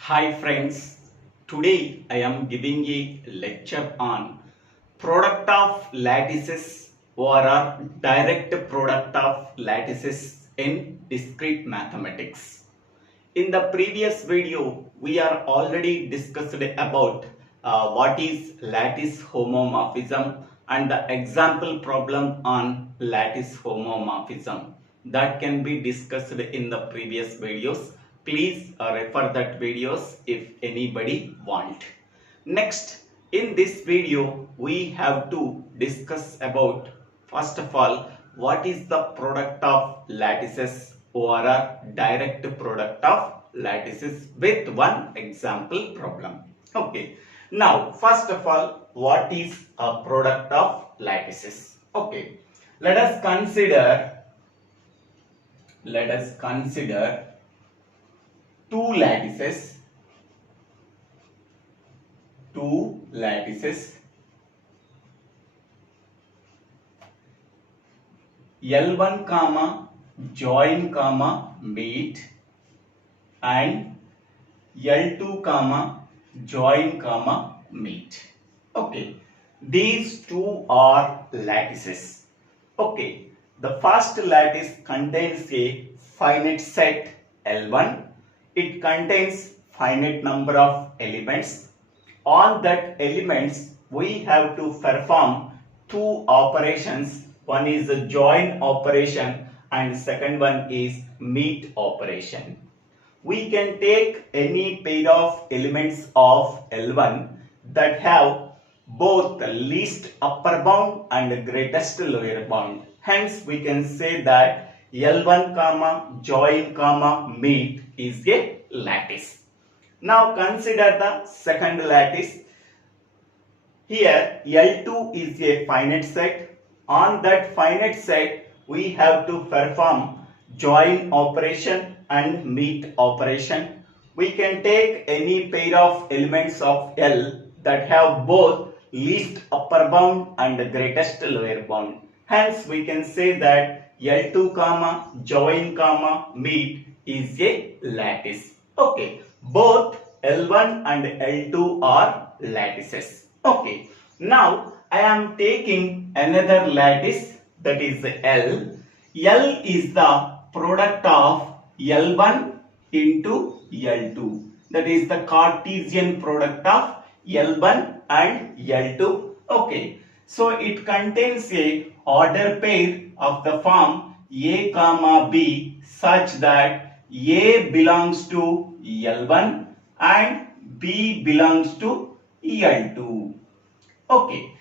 Hi friends, today I am giving a lecture on product of lattices or a direct product of lattices in discrete mathematics. In the previous video, we are already discussed about what is lattice homomorphism and the example problem on lattice homomorphism that can be discussed in the previous videos. Please refer that videos if anybody want. Next, in this video, we have to discuss about first of all what is the product of lattices or a direct product of lattices with one example problem. Okay. Now, first of all, what is a product of lattices? Okay. Let us consider two lattices L1 comma join comma meet and L2 comma join comma meet. Okay, these two are lattices. Okay, the first lattice contains a finite set L1. It contains finite number of elements. On that elements, we have to perform two operations. One is a join operation and second one is meet operation. We can take any pair of elements of L1 that have both the least upper bound and greatest lower bound. Hence, we can say that L1 comma join comma meet is a lattice. Now consider the second lattice. Here L2 is a finite set. On that finite set, we have to perform join operation and meet operation. We can take any pair of elements of L that have both least upper bound and greatest lower bound. Hence, we can say that L2 comma join comma meet is a lattice. Okay, both L1 and L2 are lattices. Okay, now I am taking another lattice, that is L. L is the product of L1 into L2. That is the Cartesian product of L1 and L2. Okay, so it contains a order pair of the form A comma B such that A belongs to L1 and B belongs to L2. Okay,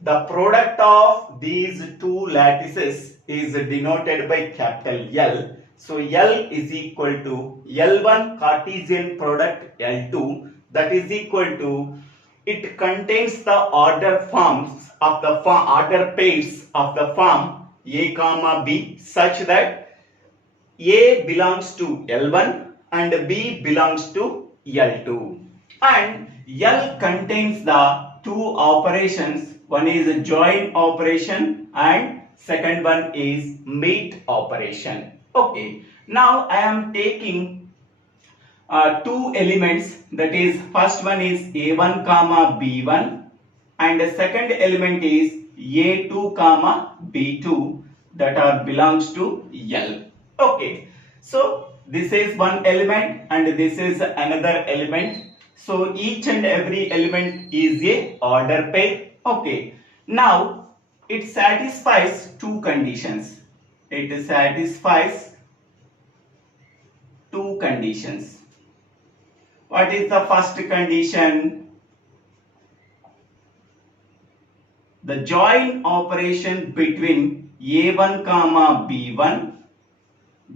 the product of these two lattices is denoted by capital L. So L is equal to L1 Cartesian product L2, that is equal to, it contains the order forms of the order pairs of the form A comma B such that A belongs to L1 and B belongs to L2. And L contains the two operations. One is a join operation and second one is meet operation. Okay, now I am taking two elements, that is first one is A1 comma B1 and the second element is A2 comma B2 that are belongs to L. Okay, so this is one element and this is another element. So each and every element is a order pair. Okay, now it satisfies two conditions. It satisfies two conditions. What is the first condition? The join operation between A1 comma B1,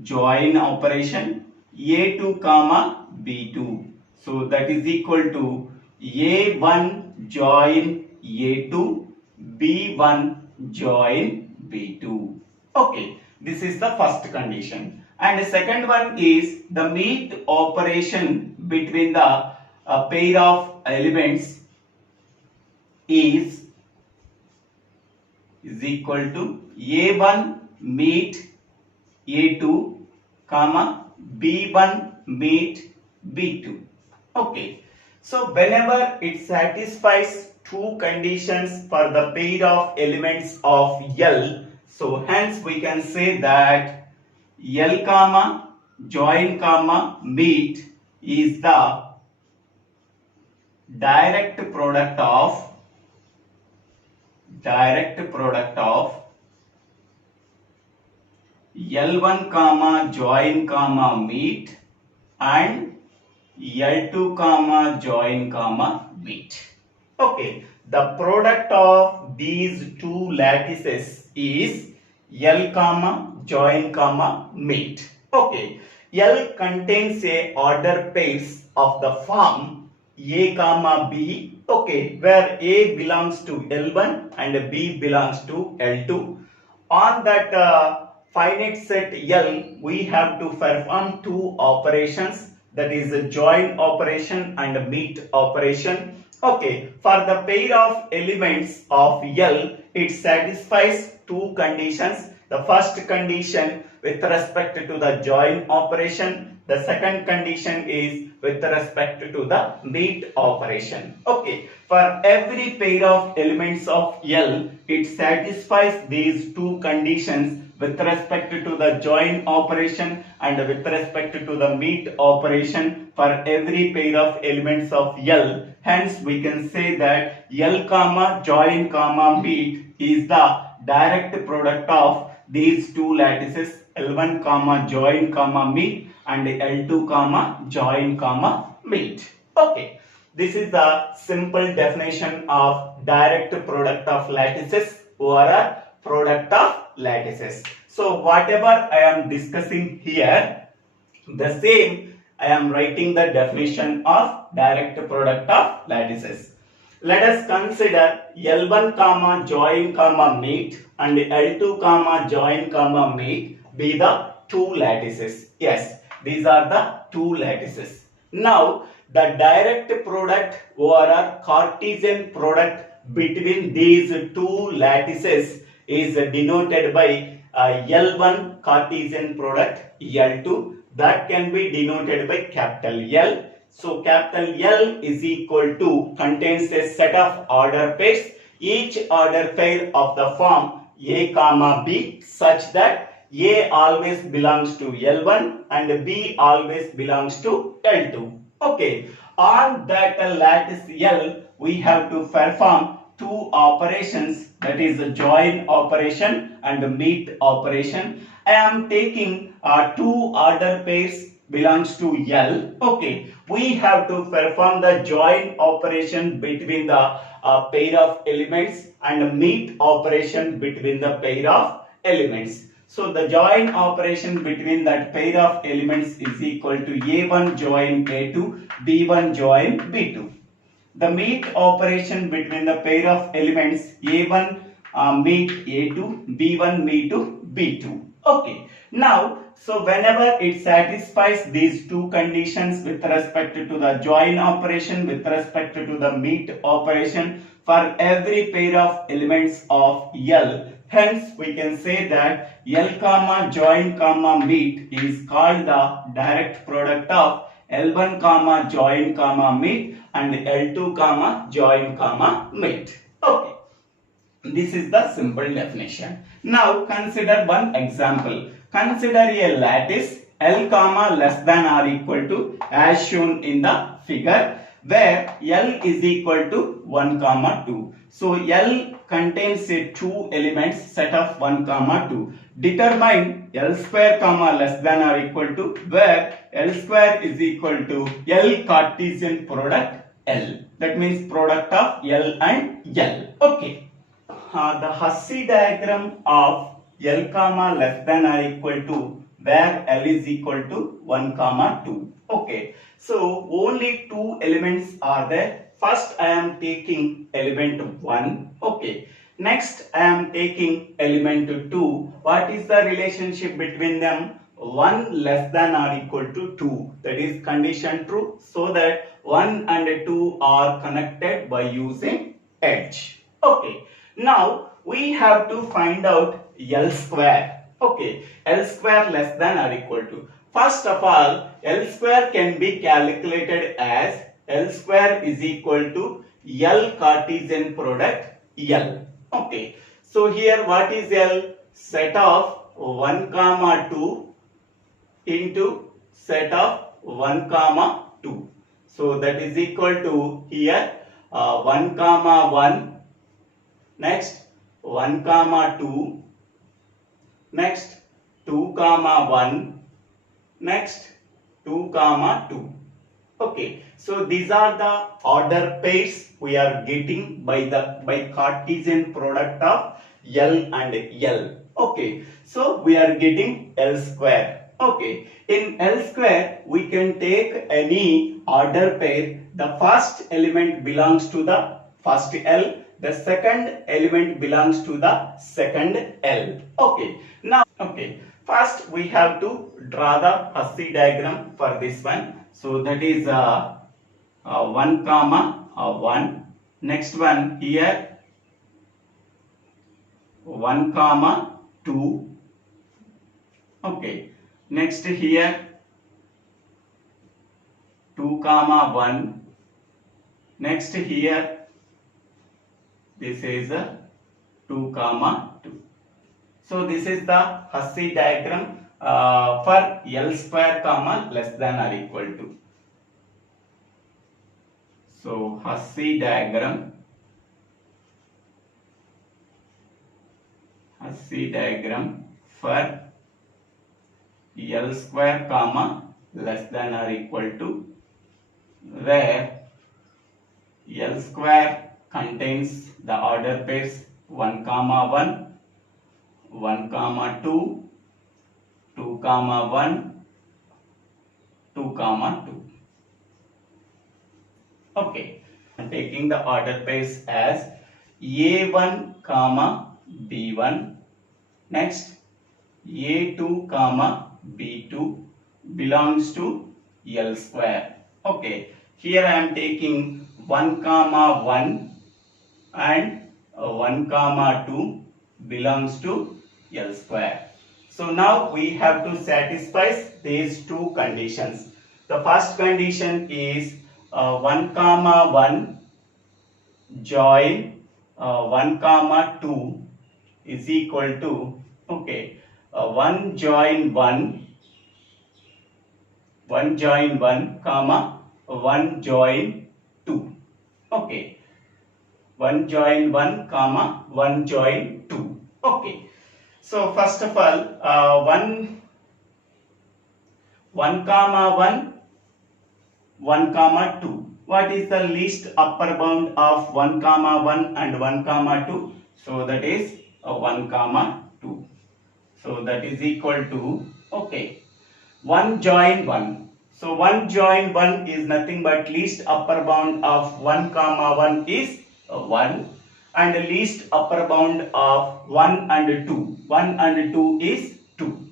join operation A2 comma B2. So that is equal to A1 join A2, B1 join B2. Okay, this is the first condition. And the second one is the meet operation between the pair of elements is equal to A1 meet A2 comma B1 meet B2. Okay, so whenever it satisfies two conditions for the pair of elements of L, so hence we can say that L comma join comma meet is the direct product of L1 comma join comma meet and L2 comma join comma meet. Okay, the product of these two lattices is L comma join comma meet. Okay, L contains a order pairs of the form A comma B. Okay, where A belongs to L1 and B belongs to L2. On that finite set L, we have to perform two operations, that is a join operation and a meet operation. Okay, for the pair of elements of L, it satisfies two conditions. The first condition with respect to the join operation, the second condition is with respect to the meet operation. Okay, for every pair of elements of L, it satisfies these two conditions with respect to the join operation and with respect to the meet operation for every pair of elements of L. Hence, we can say that L comma join comma meet is the direct product of these two lattices L1 comma join comma meet and L2 comma join comma meet. Okay, this is the simple definition of direct product of lattices or a product of lattices. So whatever I am discussing here, the same I am writing the definition of direct product of lattices. Let us consider L1 comma join comma meet and L2 comma join comma meet be the two lattices. Yes, these are the two lattices. Now the direct product or a Cartesian product between these two lattices is denoted by L1 Cartesian product, L2 that can be denoted by capital L. So capital L is equal to contains a set of order pairs, each order pair of the form A comma B such that A always belongs to L1 and B always belongs to L2. Okay, on that lattice L we have to perform two operations, that is a join operation and a meet operation. I am taking two order pairs belongs to L. Okay, we have to perform the join operation between the pair of elements and a meet operation between the pair of elements. So the join operation between that pair of elements is equal to A1 join A2, B1 join B2. The meet operation between the pair of elements A1 meet A2, B1 meet B2. Okay. Now, so whenever it satisfies these two conditions with respect to the join operation, with respect to the meet operation for every pair of elements of L, hence we can say that L comma join comma meet is called the direct product of L1 comma join comma meet and L2 comma join comma meet. Okay, this is the simple definition. Now consider one example. Consider a lattice L comma less than or equal to as shown in the figure, where L is equal to 1 comma 2. So L contains a two elements set of 1 comma 2. Determine L square comma less than or equal to, where L square is equal to L Cartesian product L. That means product of L and L. Okay. The Hussey diagram of L comma less than or equal to, where L is equal to 1 comma 2. Okay. So only two elements are there. First I am taking element 1. Okay. Next I am taking element 2. What is the relationship between them? 1 less than or equal to 2. That is condition true. So that 1 and 2 are connected by using edge. Okay. Now we have to find out L square. Okay. L square less than or equal to. First of all, L square can be calculated as L square is equal to L Cartesian product L. Okay. So here what is L? Set of 1 comma 2 into set of 1 comma 2. So that is equal to here 1 comma 1, next 1 comma 2, next 2 comma 1, next 2 comma 2. Okay, so these are the order pairs we are getting by Cartesian product of L and L. Okay, so we are getting L square. Okay, in L square we can take any order pair. The first element belongs to the first L, the second element belongs to the second L. Okay, now first we have to draw the Hussey diagram for this one. So that is 1 comma 1. Next one here 1 comma 2. Okay. Next here 2 comma 1. Next here this is 2 comma 2. So this is the Hussey diagram for L square comma less than or equal to. So Hussey diagram for L square comma less than or equal to, where L square contains the order pairs 1 comma 1, 1 comma 2, 2 comma 1, 2 comma 2. Okay, I'm taking the order pairs as A1 comma B1, next A2 comma B2 belongs to L square. Okay, here I am taking 1 comma 1 and 1 comma 2 belongs to L square. So now we have to satisfy these two conditions. The first condition is 1 comma 1 join 1 comma 2 is equal to 1 join 1 comma 1 join 2. Okay, 1 join 1 comma 1 join 2. Okay, so first of all 1 comma 1, 1 comma 2. What is the least upper bound of 1 comma 1 and 1 comma 2? So that is 1 comma 2. So that is equal to 1 join 1. So 1 join 1 is nothing but least upper bound of 1 comma 1 is 1, and least upper bound of 1 and 2. 1 and 2 is 2.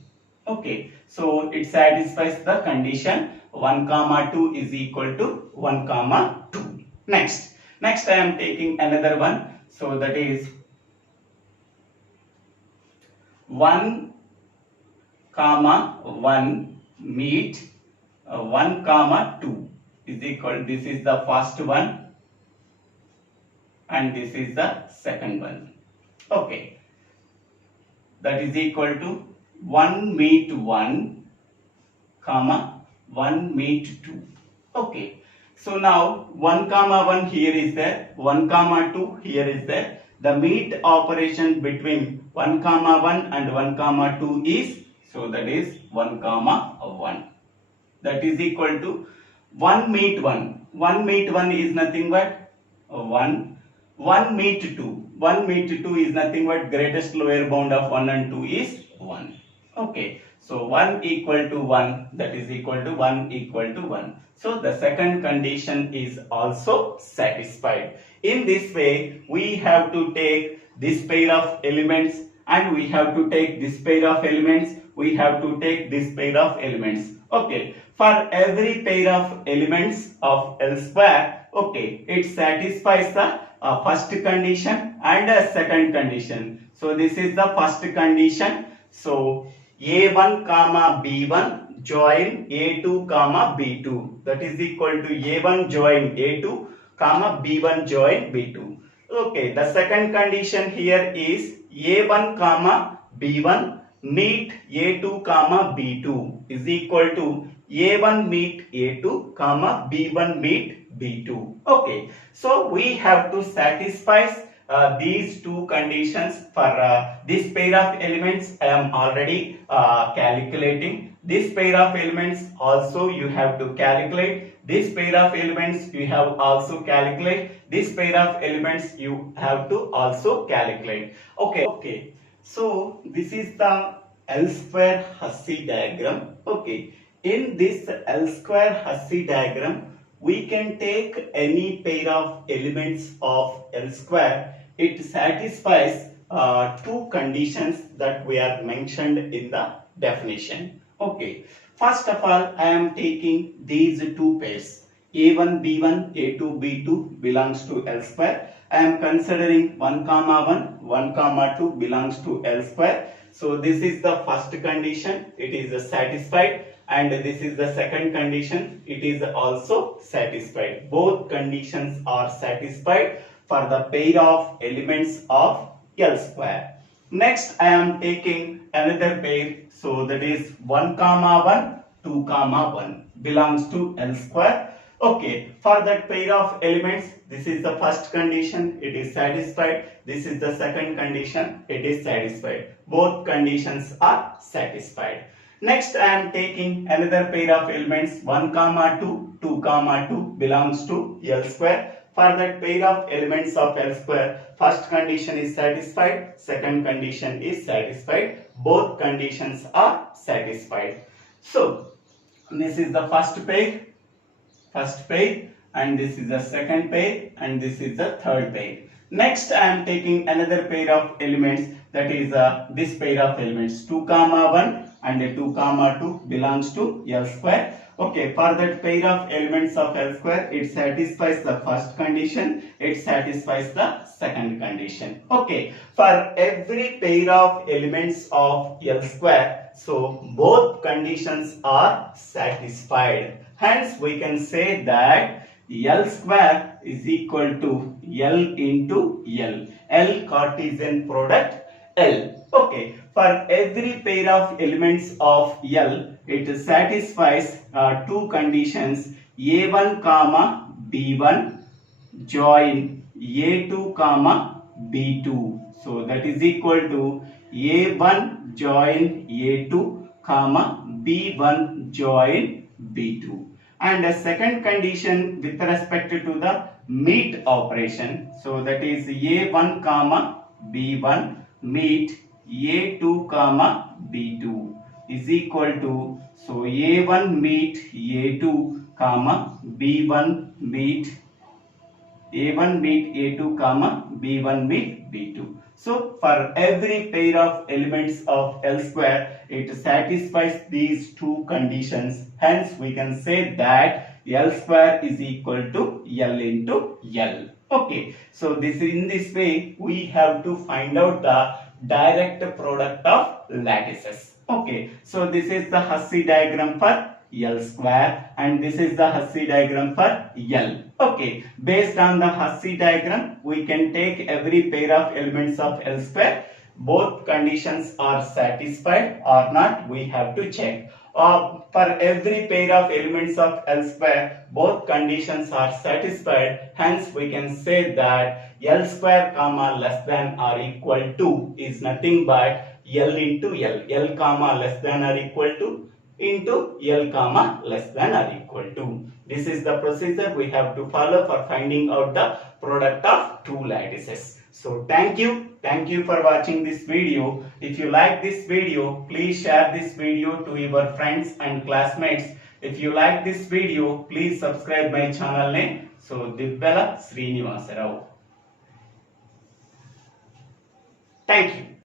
Okay, so it satisfies the condition 1 comma 2 is equal to 1 comma 2. Next I am taking another one. So that is 1 comma 1 meet 1 comma 2 is equal, this is the first one and this is the second one. Okay, that is equal to 1 meet 1 comma 1 meet 2. Okay, so now 1 comma 1 here is there, 1 comma 2 here is there. The meet operation between 1 comma 1 and 1 comma 2 is, so that is 1 comma 1. That is equal to 1 meet 1. 1 meet 1 is nothing but 1. 1 meet 2. 1 meet 2 is nothing but greatest lower bound of 1 and 2 is 1. Okay, so 1 equal to 1, that is equal to 1 equal to 1. So the second condition is also satisfied. In this way, we have to take this pair of elements and we have to take this pair of elements. We have to take this pair of elements. Okay, for every pair of elements of L square, okay, it satisfies the first condition and a second condition. So this is the first condition. So A1 comma B1 join A2 comma B2, that is equal to A1 join A2 comma B1 join B2. Okay, the second condition here is A1 comma B1 meet A2 comma B2 is equal to A1 meet A2 comma B1 meet B2. Okay, so we have to satisfy these two conditions for this pair of elements. I am already calculating. This pair of elements also you have to calculate. This pair of elements you have also calculate. This pair of elements you have to also calculate. Okay. So this is the L square Hussey diagram. Okay. In this L square Hussey diagram, we can take any pair of elements of L square. It satisfies two conditions that we are mentioned in the definition. Okay. First of all, I am taking these two pairs. A1, B1, A2, B2 belongs to L square. I am considering 1, 1, 2 belongs to L square. So this is the first condition. It is satisfied. And this is the second condition. It is also satisfied. Both conditions are satisfied for the pair of elements of L square. Next, I am taking another pair. So that is 1, 1, 2, 1 belongs to L square. Okay, for that pair of elements, this is the first condition, it is satisfied. This is the second condition, it is satisfied. Both conditions are satisfied. Next, I am taking another pair of elements 1, 2, 2, 2 belongs to L square. For that pair of elements of L square, first condition is satisfied, second condition is satisfied. Both conditions are satisfied. So, this is the first pair, and this is the second pair, and this is the third pair. Next, I am taking another pair of elements, that is this pair of elements 2, 1 and 2, 2 belongs to L square. Okay, for that pair of elements of L square, it satisfies the first condition, it satisfies the second condition. Okay, for every pair of elements of L square, so both conditions are satisfied. Hence, we can say that L square is equal to L into L. L Cartesian product L. Okay, for every pair of elements of L, it satisfies two conditions A1 comma B1 join A2 comma B2. So that is equal to A1 join A2 comma B1 join B2. And a second condition with respect to the meet operation. So that is A1 comma B1 meet A2 comma B2 is equal to, so A1 meet A2 comma B1 meet A1 meet A2 comma B1 meet B2. So for every pair of elements of L square, it satisfies these two conditions. Hence we can say that L square is equal to L into L. Okay, so in this way we have to find out the direct product of lattices. Okay, so this is the Hussey diagram for L square and this is the Hussey diagram for L. Okay, based on the Hussey diagram, we can take every pair of elements of L square. Both conditions are satisfied or not, we have to check. For every pair of elements of L square, both conditions are satisfied. Hence, we can say that L square comma less than or equal to is nothing but L into L. L comma less than or equal to into L comma less than or equal to. This is the procedure we have to follow for finding out the product of two lattices. So thank you for watching this video. If you like this video, please share this video to your friends and classmates. If you like this video, please subscribe my channel name. So Dibbala Srinivasarao. Thank you.